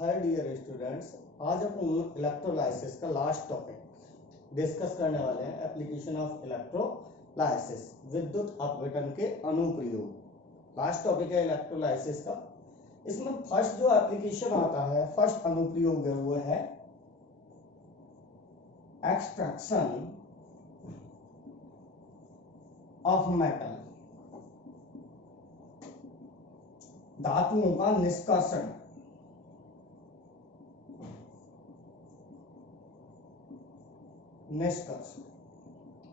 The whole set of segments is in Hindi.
हाय डियर स्टूडेंट्स, आज अपन इलेक्ट्रोलाइसिस का लास्ट टॉपिक डिस्कस करने वाले हैं। एप्लीकेशन ऑफ इलेक्ट्रोलाइसिस, विद्युत अपघटन के अनुप्रयोग। लास्ट टॉपिक है इलेक्ट्रोलाइसिस का। इसमें फर्स्ट जो एप्लीकेशन आता है, फर्स्ट अनुप्रयोग है वो है एक्सट्रैक्शन ऑफ मेटल, धातुओं का निष्कर्षण।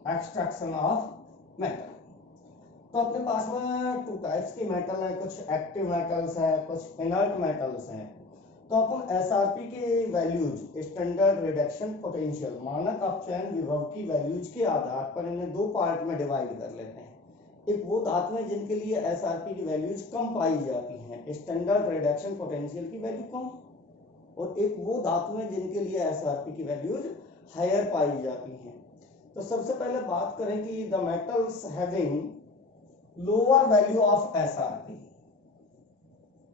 Extraction of metal. तो अपने पास में टू टाइप्स की मेटल है, कुछ एक्टिव मेटल्स है, कुछ इनर्ट मेटल्स हैं। तो अपन एसआरपी के वैल्यूज, स्टैंडर्ड रिडक्शन पोटेंशियल, मानक अपचयन विभव की वैल्यूज के आधार पर इन्हें दो पार्ट में डिवाइड कर लेते हैं। एक वो धातुएं जिनके लिए एसआरपी की वैल्यूज कम पाई जाती हैं, स्टैंडर्ड रिडक्शन पोटेंशियल की वैल्यू कम, और एक वो धातुएं जिनके लिए एसआरपी की वैल्यूज हायर पाई जाती हैं। तो सबसे पहले बात करें कि the metals having lower value of SRP,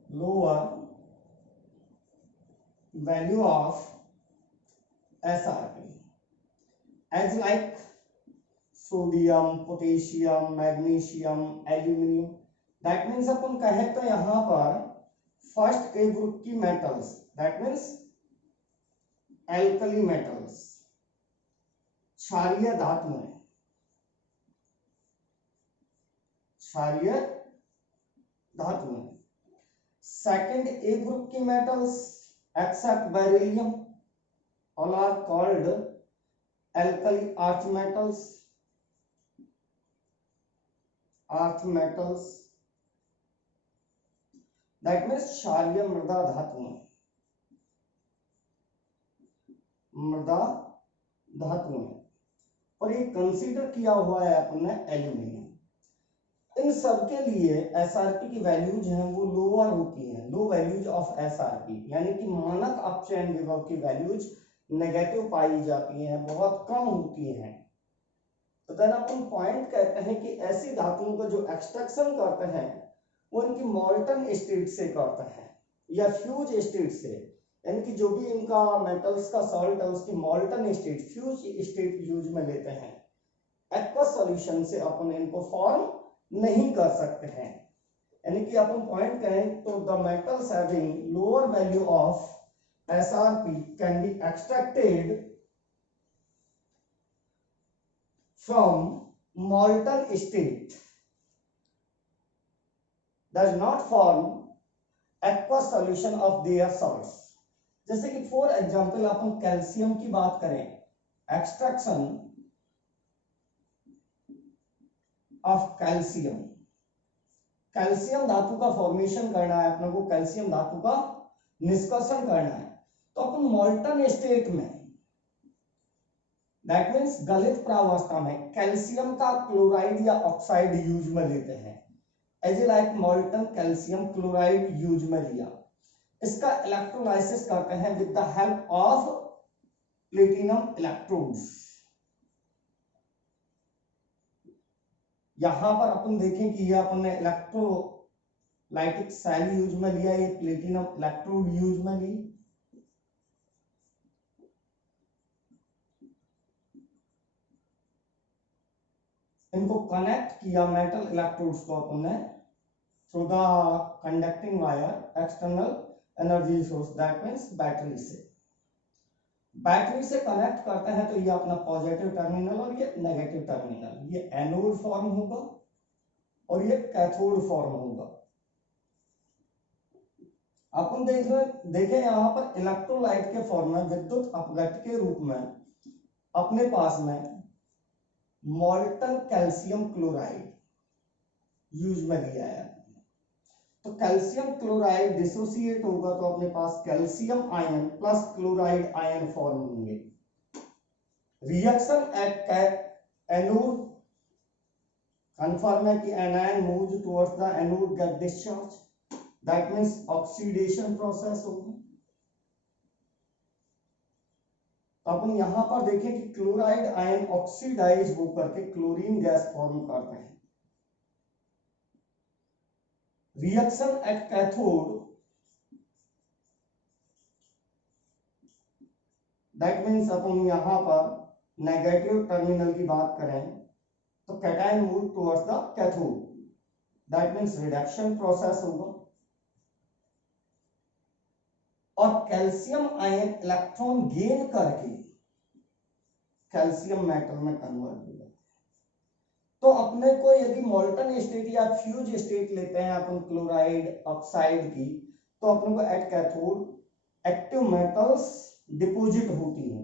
lower value of SRP as like sodium, potassium, magnesium, aluminium. That means अपन कहे तो यहां पर फर्स्ट ए ग्रुप की metals, that means alkali metals, क्षारीय धातुएं, क्षारीय धातुएं। सेकंड ए ग्रुप की metals except beryllium, all are called alkali earth metals, earth metals. That means क्षारीय मृदा धातुएं, मृदा धातुएं। और ये कंसीडर किया हुआ है अपन ने एल्यूमिनियम। इन सब के लिए एसआरपी की वैल्यूज हैं वो लोअर होती हैं, लो वैल्यूज ऑफ एसआरपी, यानी कि मानक अपचयन विभव की वैल्यूज नेगेटिव पाई जाती हैं, बहुत कम होती हैं। तो देन अपन पॉइंट कहते हैं कि ऐसी धातुओं का जो एक्सट्रैक्शन करते हैं वो इनकी मॉल्टन स्टेट से करते हैं या फ्यूज स्टेट से, यानी कि जो भी इनका मेटल्स का सॉल्ट है उसकी मॉल्टन स्टेट, फ्यूज स्टेट यूज में लेते हैं। एक्वस सॉल्यूशन से अपन इनको फॉर्म नहीं कर सकते हैं। यानी कि अपन पॉइंट करें तो the metals having lower value of SRP can be extracted from मॉल्टन state, does not form aqueous solution of their salts। जैसे कि फॉर एग्जांपल अपन कैल्शियम की बात करें, एक्सट्रैक्शन ऑफ कैल्शियम, कैल्शियम धातु का फॉर्मेशन करना है अपने को, कैल्शियम धातु का निष्कर्षण करना है। तो अपन मॉल्टन स्टेट में, दैट मीन्स गलित प्रावस्था में, कैल्शियम का क्लोराइड या ऑक्साइड यूज में लेते हैं, as a like molten calcium chloride use में लिया। इसका इलेक्ट्रोलाइसिस करते हैं with the help of platinum electrodes. यहां पर अपन देखें कि ये अपन ने इलेक्ट्रोलाइटिक सेल यूज में लिया, ये प्लेटिनम इलेक्ट्रोड यूज में ली। इनको कनेक्ट किया मेटल इलेक्ट्रोड्स को अपन ने through the conducting wire external energy source, that means battery से। बैटरी से कनेक्ट करते हैं तो ये अपना पॉजिटिव टर्मिनल और ये नेगेटिव टर्मिनल, ये एनोड फॉर्म होगा और ये कैथोड फॉर्म होगा। अपन देखें यहां पर इलेक्ट्रोलाइट के फॉर्म में विद्युत अपघट के रूप में अपने पास में मॉल्टन कैल्शियम क्लोराइड यूज में लिया है। तो कैल्शियम क्लोराइड डिसोसिएट होगा तो अपने पास calcium ion plus chloride ion form होंगे। रिएक्शन एट एनोड, कंफर्म है कि anion moves towards the anode get discharge, that means oxidation process होगा। तो अपन यहां पर देखें कि क्लोराइड आयन ऑक्सीडाइज होकर के क्लोरीन गैस फॉर्म करते हैं। Reaction at cathode, that means अपन यहाँ पर नेगेटिव टर्मिनल की बात करें तो cation move towards the cathode, that means reduction process होगा और कैल्शियम आयन इलेक्ट्रॉन गेन करके कैल्शियम मेटल में कन्वर्ट हो जाता है। तो अपने को यदि मोल्टन स्टेट या फ्यूज स्टेट लेते हैं अपन क्लोराइड ऑक्साइड की, तो अपने को at cathode active metals deposit होती हैं।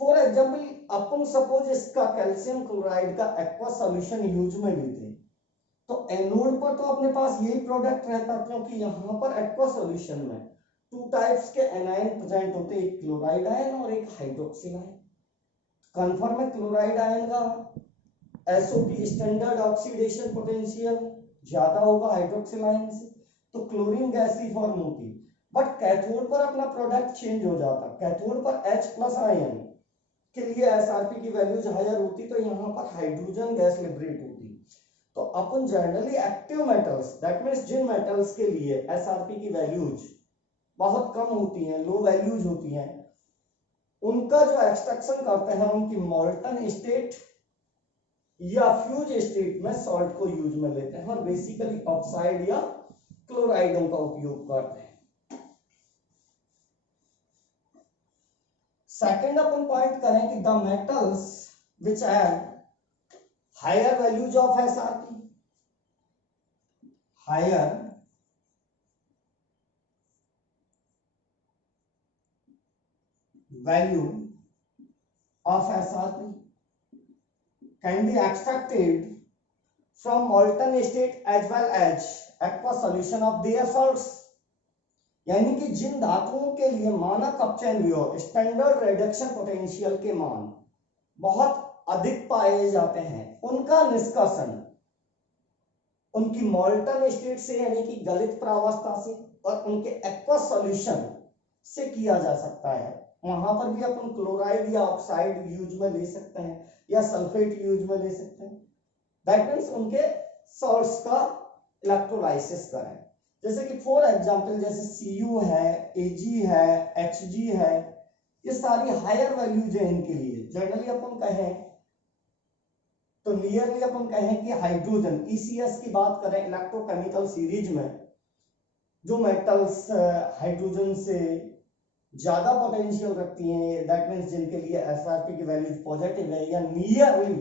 फॉर एग्जांपल अपन सपोज इसका कैल्शियम क्लोराइड का एक्वा सॉल्यूशन यूज में लेते, तो एनोड पर तो अपने पास यही प्रोडक्ट रहता, क्योंकि यहाँ पर एक्वा सॉल्यूशन में टू टाइप्स के एनायन प्रेजेंट होते हैं, एक क्लोराइड आयन और एक हाइड्रोक्सिल आयन। कंफर्म है क्लोराइड आयन का एसओपी स्टैंडर्ड ऑक्सीडेशन पोटेंशियल ज्यादा होगा हाइड्रोक्सिल आयन से, तो क्लोरीन गैस ही फॉर्म होती। बट कैथोड पर अपना प्रोडक्ट चेंज हो जाता, कैथोड पर H+ आयन के लिए एसआरपी की वैल्यूज हायर होती, तो यहाँ पर हाइड्रोजन गैस लिबरेट होती। तो अपन generally active metals, that means जिन मेटल्स के लिए एसआरपी की वैल्यूज बहुत कम होती हैं, लो वैल्यूज होती हैं, उनका जो एक्सट्रैक्शन करते हैं उनकी मोल्टन स्टेट या फ्यूज स्टेट में सॉल्ट को यूज में लेते हैं और बेसिकली ऑक्साइड या क्लोराइडों का उपयोग करते हैं। सेकंड अपन पॉइंट करें कि the metals which have higher values of SRP, higher value of SRP can be extracted from molten state as well as aqueous solution of their salts। यानी कि जिन धातुओं के लिए मानक अपचयन विभव स्टैंडर्ड रिडक्शन पोटेंशियल के मान बहुत अधिक पाए जाते हैं, उनका निष्कासन उनकी मोल्टन स्टेट से यानी कि गलित प्रावस्था से और उनके एक्वस सॉल्यूशन से किया जा सकता है। वहां पर भी अपन क्लोराइड या ऑक्साइड यूज में ले सकते हैं या सल्फेट यूज में ले सकते हैं, दैट मींस उनके सॉल्ट्स का इलेक्ट्रोलाइसिस करें। जैसे कि फॉर एग्जांपल जैसे Cu है, Ag है, Hg है, ये सारी हायर वैल्यूज है इनके लिए। जनरली अपन कहें तो नियरली अपन कहें कि हाइड्रोजन ECS की बात करें इलेक्ट्रोकेमिकल सीरीज में, जो मेटल्स हाइड्रोजन से ज्यादा पोटेंशियल रखती हैं, दैट मींस जिनके लिए एसआरपी की वैल्यूज पॉजिटिव है या नियरली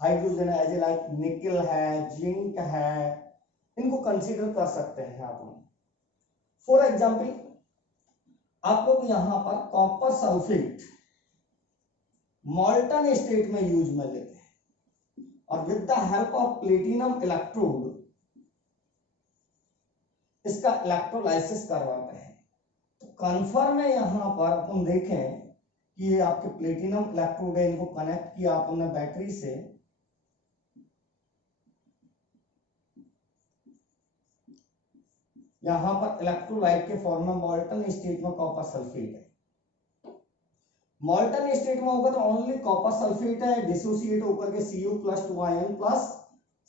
हाइड्रोजन है, एज लाइक निकल है, जिंक है, इनको कंसीडर कर सकते हैं आप। फॉर एग्जांपल आप लोग यहां पर कॉपर सल्फेट मोल्टन स्टेट में यूज में लेते हैं और with the help of platinum electrode इसका इलेक्ट्रोलाइसिस करवाते हैं। तो कंफर्म है यहां पर अपन देखें कि ये आपके प्लेटिनम इलेक्ट्रोड है, इनको कनेक्ट किया आपने बैटरी से, यहां पर इलेक्ट्रोलाइट के फॉर्म में मोल्टन स्टेट में कॉपर सल्फेट है। मोल्टन स्टेट में होगा तो ओनली कॉपर सल्फेट है, डिसोसिएट होकर के Cu+2 ion plus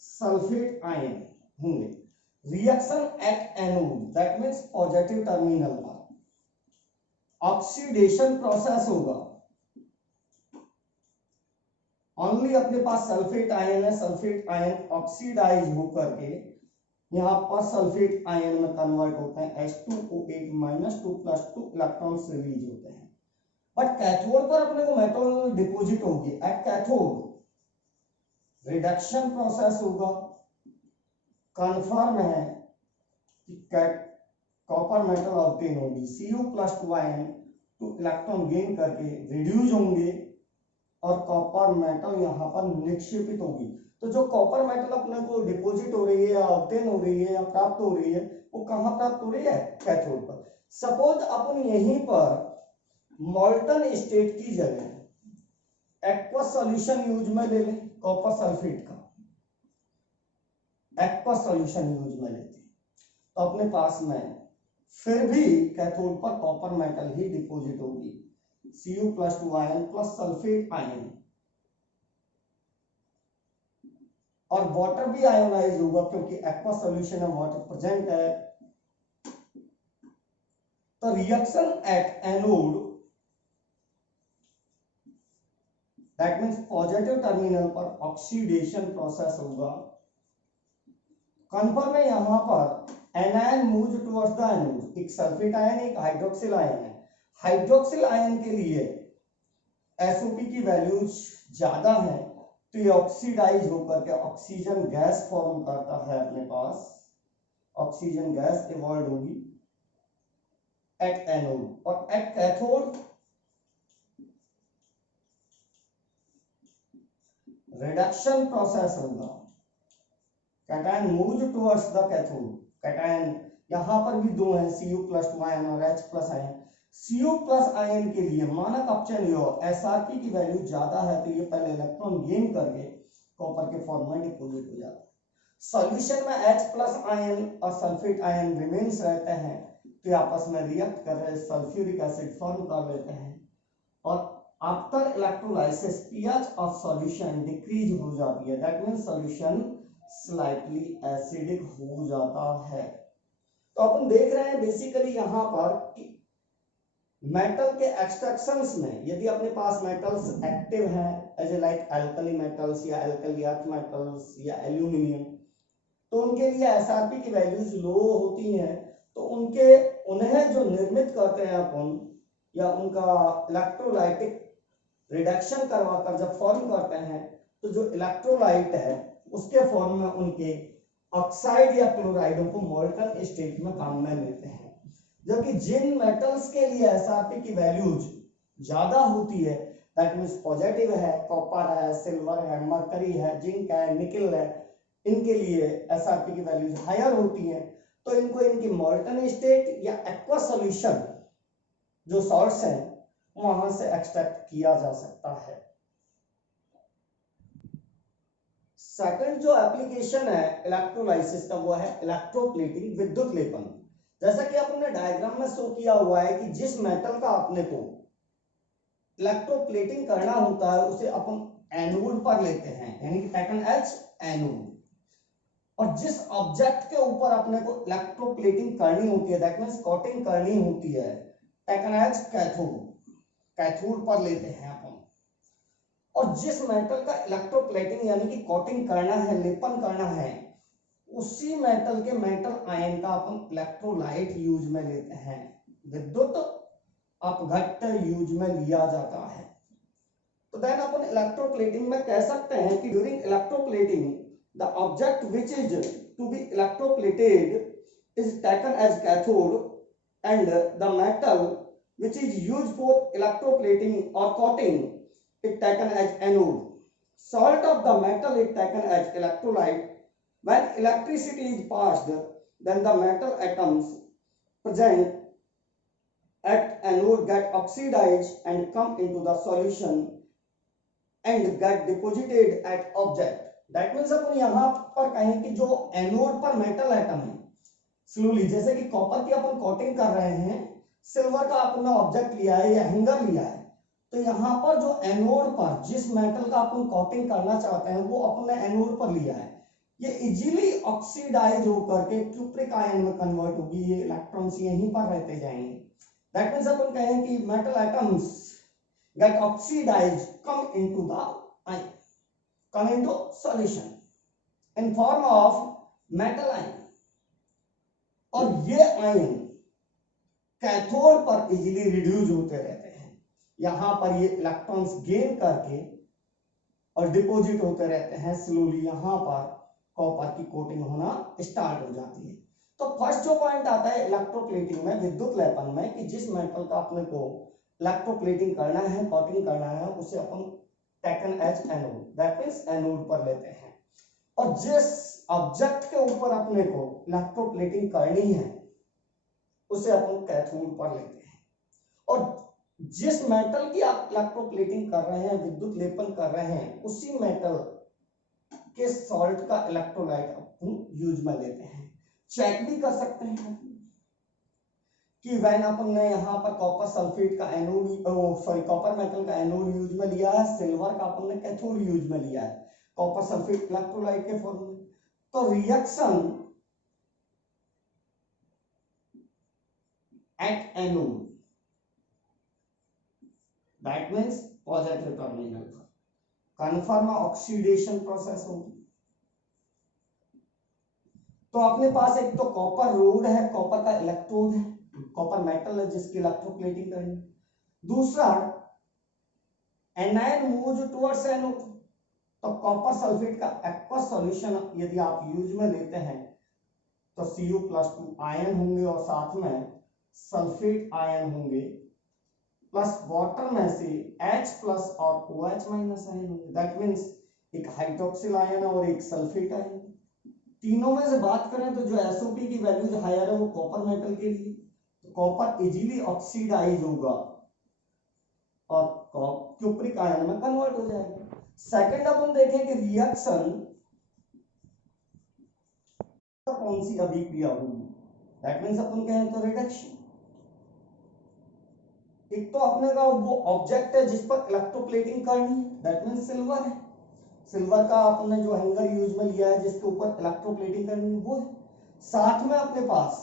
sulphate ion होंगे। Reaction at anode that means positive terminal पर ऑक्सीडेशन प्रोसेस होगा, ओनली अपने पास सल्फेट आयन है, सल्फेट आयन ऑक्सीडाइज होकर के यहाँ पर सल्फेट आयन में कन्वर्ट होते हैं, H2O8 2+2 इलेक्ट्रॉन्स रिलीज होते हैं। बट कैथोड पर अपने को मेटल डिपॉजिट होगी, एट कैथोड रिडक्शन प्रोसेस होगा। कंफर्म है कि कॉपर मेटल ऑब्टेन होगी, Cu+2 आयन तो इलेक्ट्रॉन गेन करके रिड्यूस होंगे और कॉपर मेटल यहाँ पर निक्षेपित होगी। तो जो कॉपर मेटल अपने को डिपॉजिट हो रही है या ऑब्टेन हो रही है या प्राप्त हो रही है, वो कहाँ प्राप्त हो रही है? कैथोड पर। सपोज अपन यहीं पर मोल्टन स्टेट की जगह एक्वस सॉल्यूशन यूज में ले लें, कॉपर सल्फेट का एक्वस सॉल्यूशन यूज में लेते हैं, तो अपने पास में फिर भी कैथोड पर कॉपर मेटल ही डिपॉजिट होगी, Cu+2 ion plus sulphate ion, और वाटर भी आयोनाइज होगा क्योंकि एक्वा सॉल्यूशन में वाटर प्रेजेंट है। तो reaction at anode that means positive terminal पर ऑक्सीडेशन प्रोसेस होगा। कन्फर्म है यहाँ पर anion move towards the anode, एक सल्फेट आयन एक हाइड्रोक्सिल आयन है। हाइड्रोक्सिल आयन के लिए एसओपी की वैल्यूज ज्यादा है तो ये ऑक्सीडाइज होकर के ऑक्सीजन गैस फॉर्म करता है, अपने पास ऑक्सीजन गैस इवॉल्व होगी एट एनोड। और एट कैथोड रिडक्शन प्रोसेस होगा, cation move towards the cathode. Cation यहां पर भी दो हैं, Cu+ आयन और H+ आयन। Cu+ आयन के लिए मानक ऑप्शन एसआरपी की वैल्यू ज्यादा है तो ये पहले इलेक्ट्रॉन गेन करके कॉपर के फॉर्म में डिपोजिट हो जाता है। सॉल्यूशन में H+ आयन और सल्फेट आयन रिमेन्स रहते हैं तो आपस में रिएक्ट कर रहे सल्फ्यूरिक एसिड फॉर्म कर लेते हैं और after electrolysis pH of solution decrease हो जाती है। That means solution slightly acidic हो जाता है। तो अपन देख रहे हैं बेसिकली यहाँ पर कि मेटल के एक्सट्रैक्शंस में यदि अपने पास मेटल्स एक्टिव हैं as a like alkali metals या अल्कली अर्थ मेटल्स या एल्यूमिनियम, तो उनके लिए एसआरपी की वैल्यूज लो होती हैं। तो उन्हें जो निर्मित करते हैं अपन या उनका इलेक्ट्रोलाइटिक रिडक्शन करवाकर जब फॉर्म करते हैं तो जो इलेक्ट्रोलाइट है उसके फॉर्म में उनके ऑक्साइड या क्लोराइडों को मोल्टन स्टेट में काम में लेते हैं। जबकि जिन मेटल्स के लिए एसआरपी की वैल्यूज ज्यादा होती है, दैट मींस पॉजिटिव है, कॉपर है, सिल्वर है, मरकरी है, जिंक है, निकल है, इनके लिए एसआरपी की वैल्यूज हायर होती हैं। तो इनको इनकी मोल्टन स्टेट या एक्वा सॉल्यूशन जो सॉल्ट्स हैं वहां से एक्सट्रैक्ट किया जा सकता है। सेकंड जो एप्लीकेशन है इलेक्ट्रोलाइसिस का वो है इलेक्ट्रोप्लेटिंग, विद्युत लेपन। जैसा कि आपने डायग्राम में शो किया हुआ है कि जिस मेटल का अपने को इलेक्ट्रोप्लेटिंग करना होता है उसे अपन एनोड पर लेते हैं, यानी कि टेकन एज एनोड। और जिस ऑब्जेक्ट के ऊपर अपने को इलेक्ट्रोप्लेटिंग करनी होती है, दैट मींस कोटिंग करनी होती है, टेकन एज कैथोड, कैथोड पर लेते हैं अपन। और जिस मेटल का इलेक्ट्रोप्लेटिंग यानी कि कोटिंग करना है, लेपन करना है, उसी मेटल के मेटल आयन का अपन इलेक्ट्रोलाइट यूज में लेते हैं, विद्युत अपघट्य यूज में लिया जाता है। तो देन अपन इलेक्ट्रोप्लेटिंग में कह सकते हैं कि during electroplating the object which is to be electroplated is taken as cathode and the metal which is used for electroplating or coating is taken as anode. Salt of the metal is taken as electrolyte. When electricity is passed, then the metal atoms present at anode get oxidized and come into the solution and get deposited at object. That means अपन यहाँ पर कहें कि जो एनोड पर मेटल एटम है स्लोली, जैसे कि कॉपर की अपन कोटिंग कर रहे हैं, सिल्वर का आपने ऑब्जेक्ट लिया है या हैंगर लिया है, तो यहाँ पर जो एनोड पर जिस मेटल का अपन कोटिंग करना चाहते हैं वो अपने एनोड पर लिया है, ये इजीली ऑक्सीडाइज होकर के क्यूप्रिक आयन में कन्वर्ट होगी, ये इलेक्ट्रॉन्स यहीं पर रहते जाएंगे। दैट मींस अपन कहें कि metal atoms get oxidise come into the ion, come into solution in form of metal ion. और ये आयन कैथोड पर इजीली रिड्यूस होते रहते हैं, यहां पर ये इलेक्ट्रॉन्स गेन करके और डिपॉजिट होते रहते हैं स्लोली, यहां पर कॉपर की कोटिंग होना स्टार्ट हो जाती है। तो फर्स्ट जो पॉइंट आता है इलेक्ट्रोप्लेटिंग में, विद्युत लेपन में, कि जिस मेटल का अपने को इलेक्ट्रोप्लेटिंग करना है, कोटिंग करना है, उसे अपन taken as anode, that means anode पर लेते हैं। और जिस ऑब्जेक्ट के ऊपर अपने को इलेक्ट्रोप्लेटिंग करनी है उसे अपन कैथोड पर लेते हैं। और जिस मेटल की आप इलेक्ट्रोप्लेटिंग कर रहे हैं, विद्युत लेपन कर रहे हैं, उसी मेटल के सॉल्ट का इलेक्ट्रोलाइट अपन यूज में लेते हैं। चेक भी कर सकते हैं कि व्हेन अपन ने यहाँ पर कॉपर सल्फेट का एनोड, कॉपर मेटल का एनोड यूज में लिया है, सिल्वर का अपन ने कैथोड यूज में लिया है, कॉपर सल्फेट इलेक्ट्रोलाइट के फॉर्म में। तो reaction at anode, that means positive terminal पर, कन्फर्म ऑक्सीडेशन प्रोसेस होगी। तो अपने पास एक तो कॉपर रोड है, कॉपर का इलेक्ट्रोड है, कॉपर मेटल है जिसकी इलेक्ट्रोप्लेटिंग करनी। दूसरा एनायन मूव टुवर्ड्स एनोड, तो कॉपर सल्फेट का एक्वस सॉल्यूशन यदि आप यूज में लेते हैं तो Cu+2 आयन होंगे और साथ में सल्फेट आयन होंगे, प्लस वाटर में से H+ और OH- आयन होंगे। दैट मींस एक हाइड्रोक्सिल आयन और एक सल्फेट आयन। तीनों में से बात करें तो जो SO2 की वैल्यू हायर है वो कॉपर मेटल के लिए, तो कॉपर इजीली ऑक्सीडाइज होगा और क्यूप्रिक आयन में कन्वर्ट हो जाएगा। सेकंड अपन देखें कि रिएक्शन कौन सी अभिक्रिया होगी, दैट मींस अपन कहें तो रिडक्शन। एक तो अपने का वो ऑब्जेक्ट है जिस पर इलेक्ट्रोप्लेटिंग करनी है, दैट मींस सिल्वर है। सिल्वर का आपने जो हैंगर यूज में लिया है जिसके ऊपर इलेक्ट्रोप्लेटिंग करनी है वो है। साथ में अपने पास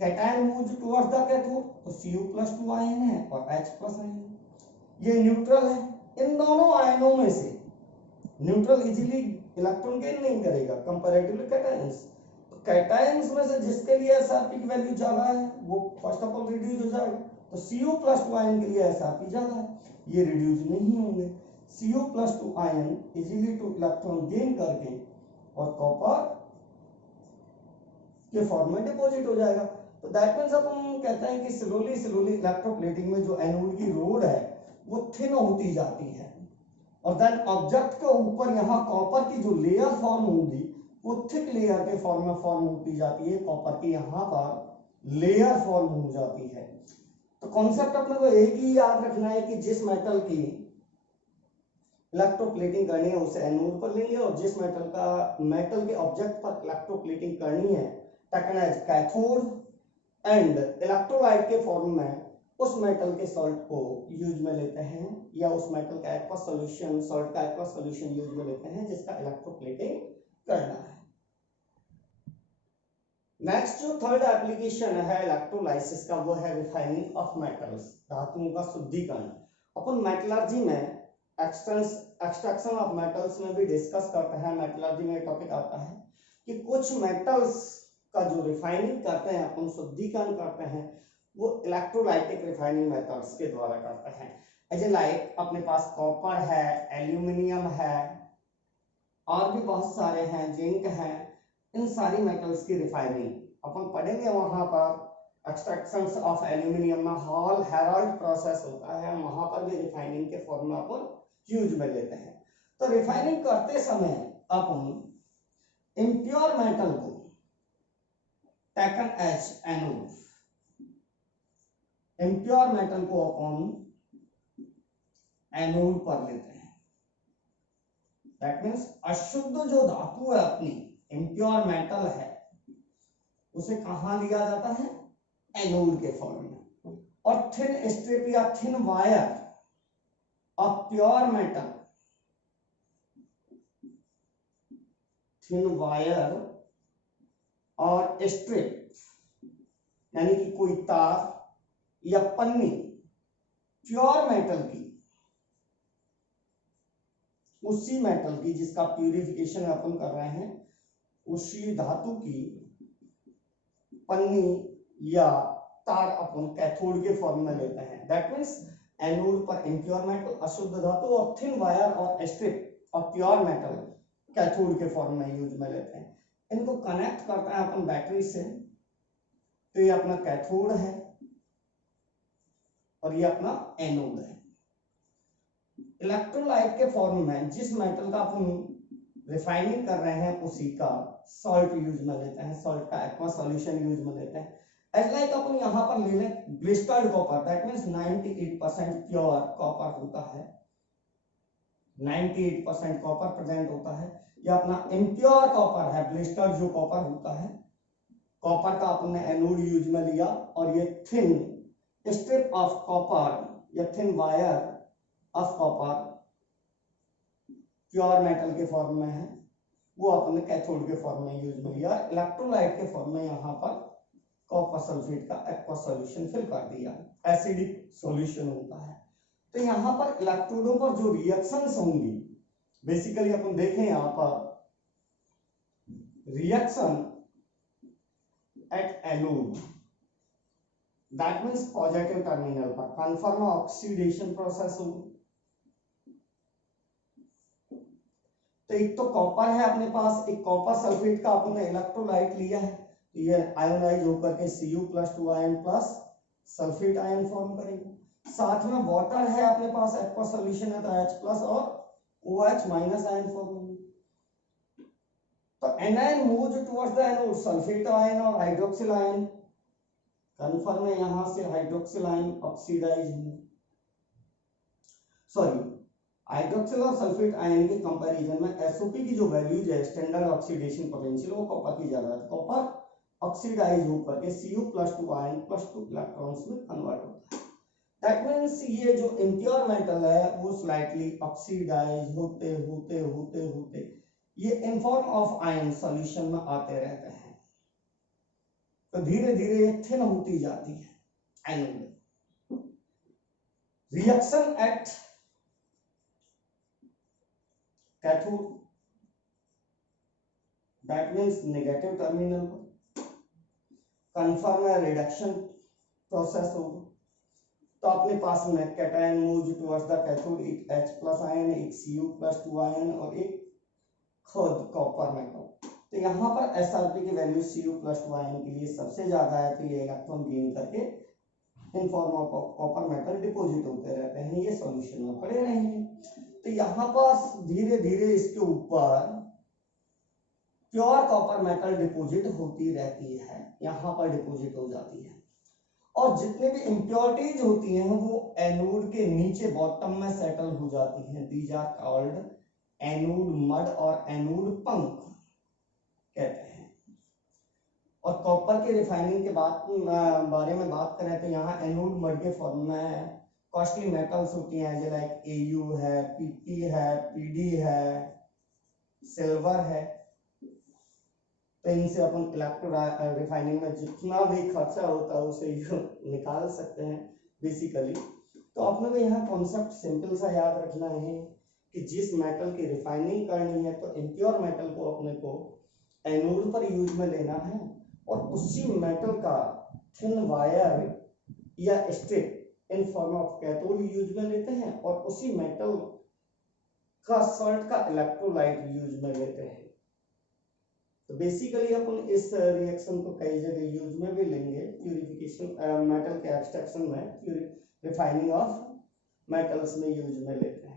cation move towards the cathode, तो Cu+2 आयन है और H+ आयन है। ये न्यूट्रल है। इन दोनों आयनों में से न्यूट्रल इजीली इलेक्ट्रॉन गेन नहीं करेगा कंपैरेटिवली कैटायंस। तो कैटायंस में से जिसके लिए SRP की वैल्यू ज्यादा है वो फर्स्ट ऑफ ऑल रिड्यूस हो जाएगा, तो Cu+2 आयन के लिए SRP ज्यादा है, ये रिड्यूस नहीं होंगे। Cu+2 ion easily two electron gain करके और कॉपर के फॉर्म में डिपॉजिट हो जाएगा। तो दैट मींस अपन कहते हैं कि स्लोली स्लोली इलेक्ट्रोप्लेटिंग में जो एनोड की रोड है वो थिन होती जाती है और देन ऑब्जेक्ट के ऊपर यहाँ कॉपर की जो लेयर फॉर्म होगी वो थिक लेयर के फॉर्म में फॉर्म होती जाती है, कॉपर की यहाँ पर लेयर फॉर्म हो जाती है। तो कॉन्सेप्ट अपने को एक ही याद रखना है कि जिस मेटल की इलेक्ट्रोप्लेटिंग करनी है उसे एनोड पर लेंगे और जिस मेटल के ऑब्जेक्ट पर इलेक्ट्रोप्लेटिंग करनी है taken as cathode and electrolyte के फॉर्म में उस मेटल के सॉल्ट को यूज में लेते हैं या उस मेटल का एक्वस सॉल्यूशन, सॉल्ट का एक्वस सॉल्यूशन यूज में लेते हैं जिसका इलेक्ट्रोप्लेटिंग करना है। नेक्स्ट जो थर्ड एप्लीकेशन है इलेक्ट्रोलाइसिस का वो है रिफाइनिंग ऑफ मेटल्स, धातुओं का शुद्धिकरण। अपन मेटलर्जी में एक्सट्रैक्शन ऑफ मेटल्स में भी डिस्कस करते हैं। मेटलर्जी में टॉपिक आता है कि कुछ मेटल्स का जो रिफाइनिंग करते हैं अपन, शुद्धिकरण करते हैं, वो इलेक्ट्रोलाइटिक रिफाइनिंग मेथड्स के द्वारा करते हैं। एज लाइक अपने पास कॉपर है, एल्यूमिनियम है और भी बहुत सारे हैं, जिंक है, इन सारी मेटल्स की रिफाइनिंग अपन पढ़ेंगे। वहां पर एक्सट्रैक्शंस ऑफ एल्यूमिनियम में हॉल हेराल्ड प्रोसेस होता है, वहां पर भी रिफाइनिंग के फॉर्म में अपन यूज में लेते हैं। तो रिफाइनिंग करते समय अपन इम्प्योर मेटल को taken as anode, impure metal को अपन एनोड पर लेते हैं। दैट मींस अशुद्ध जो धातु है अपनी, इम्प्योर मेटल है, उसे कहां लिया जाता है? एनोड के फॉर्म में। और थिन स्ट्रिप या thin wire of pure metal, thin wire और स्ट्रिप यानी कि कोई तार या पन्नी प्योर मेटल की, उसी मेटल की जिसका प्यूरिफिकेशन अपन कर रहे हैं, उसी धातु की पन्नी या तार अपन कैथोड के फॉर्म में लेते हैं। दैट मींस एनोड पर इम्प्योर मेटल, अशुद्ध धातु, और थिन वायर और strip of pure metal cathode के फॉर्म में यूज में लेते हैं। इनको कनेक्ट करते हैं अपन बैटरी से, तो ये अपना कैथोड है और ये अपना एनोड है। इलेक्ट्रोलाइट के फॉर्म में जिस मेटल का अपन रिफाइनिंग कर रहे हैं उसी का सॉल्ट यूज में लेते हैं, सॉल्ट का एक्वा सॉल्यूशन यूज में लेते हैं। एज लाइक अपन यहाँ पर ले लें blistered copper, that means 98% pure copper होता है, 98% कॉपर प्रेजेंट होता है। यह अपना इम्प्योर कॉपर है, ब्लिस्टर्ड जो कॉपर होता है, कॉपर का अपने एनोड यूज में लिया और ये थिन स्ट्रिप ऑफ कॉपर या thin wire of copper pure metal के फॉर्म में है, वो अपने कैथोड के फॉर्म में यूज में लिया। इलेक्ट्रोलाइट के फॉर्म में यहाँ पर कॉपर सल्फेट का एक्वा सॉल्यूशन फिल कर दिया, एसिडिक सॉल्यूशन होता है। तो यहाँ पर इलेक्ट्रोडों पर जो रिएक्शंस होंगी बेसिकली अपन देखें यहाँ पर reaction at anode, that means positive terminal पर कन्फर्म ऑक्सीडेशन प्रोसेस होगी। तो एक तो कॉपर है अपने पास, एक कॉपर सल्फेट का अपने इलेक्ट्रोलाइट लिया है, तो ये आयोनाइज होकर के Cu+2 ion plus sulphate ion form करेगा। साथ में वाटर है अपने पास, एक्वा सॉल्यूशन है तो H+ और OH- आयन फॉर्म होंगे। तो anion move towards the anode, sulphate ion और हाइड्रोक्सिल आयन कन्फर्म है, यहां से हाइड्रोक्सिल आयन ऑक्सीडाइज होंगे, सॉरी हाइड्रोक्सिल और सल्फेट आयन के कंपैरिजन में एसओपी की जो वैल्यूज है स्टैंडर्ड ऑक्सीडेशन पोटेंशियल वो कॉपर की ज्यादा है। कॉपर ऑक्सीडाइज होकर के Cu+2 आयन +2 इलेक्ट्रॉन्स में कन्वर्ट होता है। दैट मींस ये जो इम्प्योर मेटल है वो स्लाइटली ऑक्सीडाइज होते होते होते होते ये इन फॉर्म ऑफ आयन सॉल्यूशन में आते रहते हैं, तो धीरे धीरे ये थिन होती जाती है anode. Reaction at cathode, that means negative terminal पर कन्फर्म है रिडक्शन प्रोसेस होगा। तो अपने पास में cation move towards the cathode, एक H+ आयन, एक Cu+2 आयन और एक खुद कॉपर मेटल। तो यहाँ पर एसआरपी की वैल्यू Cu+2 आयन के लिए सबसे ज्यादा है, तो ये इलेक्ट्रॉन गेन करके इन form of copper metal deposit होते रहते हैं, ये सॉल्यूशन में पड़े रहेंगे। तो यहाँ पर धीरे धीरे इसके ऊपर प्योर कॉपर मेटल डिपॉजिट होती रहती है, यहाँ पर डिपॉजिट हो जाती है, और जितने भी इम्प्योरिटीज होती हैं वो एनोड के नीचे बॉटम में सेटल हो जाती हैं। These are called anode mud और एनोड पंख कहते हैं। और कॉपर के रिफाइनिंग के बारे में बात करें तो यहाँ एनोड मड के फॉर्म में कॉस्टली मेटल्स होती हैं, लाइक Au है, Pp है, Pd है, सिल्वर है। तो इनसे अपन इलेक्ट्रो रिफाइनिंग में जितना भी खर्चा होता है उसे निकाल सकते हैं बेसिकली। तो अपने को यहाँ कॉन्सेप्ट सिंपल सा याद रखना है कि जिस मेटल की रिफाइनिंग करनी है तो इम्प्योर मेटल को अपने को एनोड पर यूज में लेना है, और उसी मेटल का थिन वायर या strip in form of cathode use में लेते हैं, और उसी मेटल का सॉल्ट का इलेक्ट्रोलाइट यूज में लेते हैं। तो बेसिकली अपन इस रिएक्शन को कई जगह यूज में भी लेंगे, प्यूरिफिकेशन मेटल के एक्सट्रैक्शन में, रिफाइनिंग ऑफ मेटल्स में यूज में लेते हैं।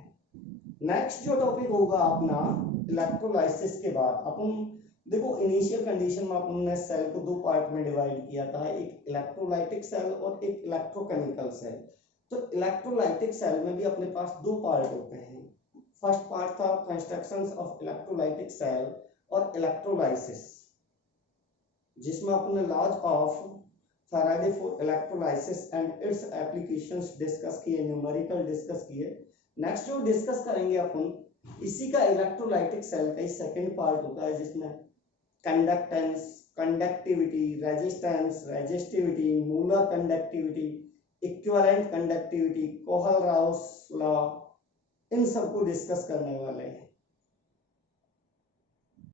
नेक्स्ट जो टॉपिक होगा अपना इलेक्ट्रोलाइसिस के बाद अपन देखो इनिशियल कंडीशन में अपन ने सेल को दो पार्ट में डिवाइड किया था, एक इलेक्ट्रोलाइटिक सेल और एक इलेक्ट्रोकेमिकल सेल। तो इलेक्ट्रोलाइटिक सेल में भी अपने पास दो पार्ट होते हैं। फर्स्ट पार्ट था कंस्ट्रक्शन ऑफ इलेक्ट्रोलाइटिक सेल और इलेक्ट्रोलाइसिस, जिसमें अपने laws of Faraday for electrolysis and its applications discuss किए, न्यूमेरिकल डिस्कस किए। नेक्स्ट जो डिस्कस करेंगे अपन इसी का इलेक्ट्रोलाइटिक सेल का ही सेकंड पार्ट होता है, जिसमें conductance, conductivity, resistance, resistivity, molar conductivity, equivalent conductivity, Kohlrausch law, इन सबको डिस्कस करने वाले हैं।